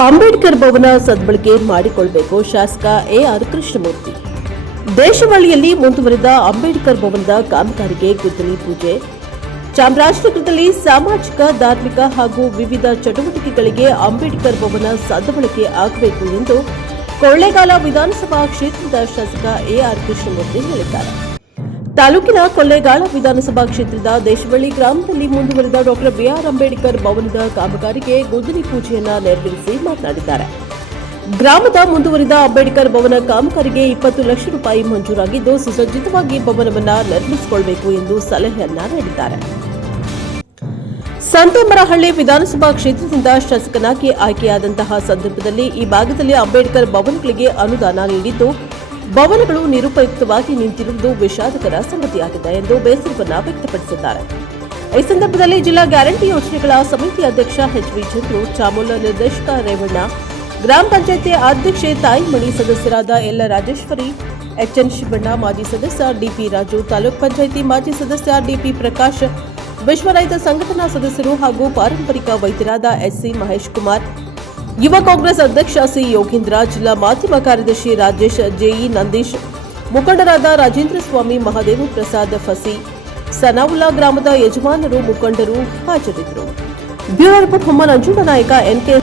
ಅಂಬೇಡ್ಕರ್ ಭವನ ಸದ್ಬಳಕೆ ಮಾಡಿಕೊಳ್ಳಬೇಕು ಶಾಸಕ ಎಆರ್ ಕೃಷ್ಣಮೂರ್ತಿ. ದೇಶವಾಳಿಯಲ್ಲಿ ಮುಂದುವರೆದ ಅಂಬೇಡ್ಕರ್ ಭವನದ ಕಾಮಗಾರಿಗೆ ಗುದ್ದಲಿ ಪೂಜೆ. ಚಾಮರಾಜನಗರದಲ್ಲಿ ಸಾಮಾಜಿಕ, ಧಾರ್ಮಿಕ ಹಾಗೂ ವಿವಿಧ ಚಟುವಟಿಕೆಗಳಿಗೆ ಅಂಬೇಡ್ಕರ್ ಭವನ ಸದ್ಬಳಕೆ ಆಗಬೇಕು ಎಂದು ಕೊಳ್ಳೇಗಾಲ ವಿಧಾನಸಭಾ ಕ್ಷೇತ್ರದ ಶಾಸಕ ಎಆರ್ ಕೃಷ್ಣಮೂರ್ತಿ ಹೇಳಿದ್ದಾರೆ. ತಾಲೂಕಿನ ಕೊಳ್ಳೇಗಾಲ ವಿಧಾನಸಭಾ ಕ್ಷೇತ್ರದ ದೇಶವಳ್ಳಿ ಗ್ರಾಮದಲ್ಲಿ ಮುಂದುವರೆದ ಡಾಕ್ಟರ್ ಬಿಆರ್ ಅಂಬೇಡ್ಕರ್ ಭವನದ ಕಾಮಗಾರಿಗೆ ಗುದ್ದಲಿ ಪೂಜೆಯನ್ನ ನೆರವೇರಿಸಿ ಮಾತನಾಡಿದ್ದಾರೆ. ಗ್ರಾಮದ ಮುಂದುವರಿದ ಅಂಬೇಡ್ಕರ್ ಭವನ ಕಾಮಗಾರಿಗೆ ಇಪ್ಪತ್ತು ಲಕ್ಷ ರೂಪಾಯಿ ಮಂಜೂರಾಗಿದ್ದು, ಸುಸಜ್ಜಿತವಾಗಿ ಭವನವನ್ನ ನಿರ್ಮಿಸಿಕೊಳ್ಳಬೇಕು ಎಂದು ಸಲಹೆಯನ್ನ ನೀಡಿದ್ದಾರೆ. ಸಂತೇಮರಹಳ್ಳಿ ವಿಧಾನಸಭಾ ಕ್ಷೇತ್ರದಿಂದ ಶಾಸಕನಾಗಿ ಆಯ್ಕೆಯಾದಂತಹ ಸಂದರ್ಭದಲ್ಲಿ ಈ ಭಾಗದಲ್ಲಿ ಅಂಬೇಡ್ಕರ್ ಭವನಗಳಿಗೆ ಅನುದಾನ ನೀಡಿದ್ದು ಭವನಗಳು ನಿರುಪಯುಕ್ತವಾಗಿ ನಿಂತಿರುವುದು ವಿಷಾದಕರ ಸಂಗತಿಯಾಗಿದೆ ಎಂದು ಬೇಸರವನ್ನ ವ್ಯಕ್ತಪಡಿಸಿದ್ದಾರೆ. ಈ ಸಂದರ್ಭದಲ್ಲಿ ಜಿಲ್ಲಾ ಗ್ಯಾರಂಟಿ ಯೋಜನೆಗಳ ಸಮಿತಿ ಅಧ್ಯಕ್ಷ ಎಚ್ ವಿ ಚಂದ್ರು ಚಾಮುಲ ನಿರ್ದೇಶಕ ರೇವಣ್ಣ, ಗ್ರಾಮ ಪಂಚಾಯತಿ ಅಧ್ಯಕ್ಷೆ ತಾಯಿಮಣಿ, ಸದಸ್ಯರಾದ ಎಲ್ ರಾಜೇಶ್ವರಿ ಎಚ್ಎನ್ ಶಿವಣ್ಣ, ಮಾಜಿ ಸದಸ್ಯ ಡಿಪಿ ರಾಜು, ತಾಲೂಕ್ ಪಂಚಾಯಿತಿ ಮಾಜಿ ಸದಸ್ಯ ಡಿಪಿ ಪ್ರಕಾಶ್, ವಿಶ್ವ ರೈತ ಸಂಘಟನಾ ಸದಸ್ಯರು ಹಾಗೂ ಪಾರಂಪರಿಕ ವೈದ್ಯರಾದ ಎಸ್ಸಿ ಮಹೇಶ್ ಕುಮಾರ್ ಯುವ ಕಾಂಗ್ರೆಸ್ ಅಧ್ಯಕ್ಷ ಸಿ ಯೋಗೀಂದ್ರ ಜಿಲ್ಲಾ ಮಾಧ್ಯಮ ಕಾರ್ಯದರ್ಶಿ ರಾಜೇಶ್, ಜೆಇ ನಂದೀಶ್, ಮುಖಂಡರಾದ ರಾಜೇಂದ್ರ ಸ್ವಾಮಿ, ಮಹಾದೇವ ಪ್ರಸಾದ್ ಫಸಿ, ಸನಾವುಲ್ಲಾ ಗ್ರಾಮದ ಯಜಮಾನರು, ಮುಖಂಡರು ಹಾಜರಿದ್ದರು. ಬ್ಯೂರೋ ರಿಪೋರ್ಟ್ ಹೊಮ್ಮ ನಂಜುಂಡ ನಾಯಕ ಎನ್ಕೆ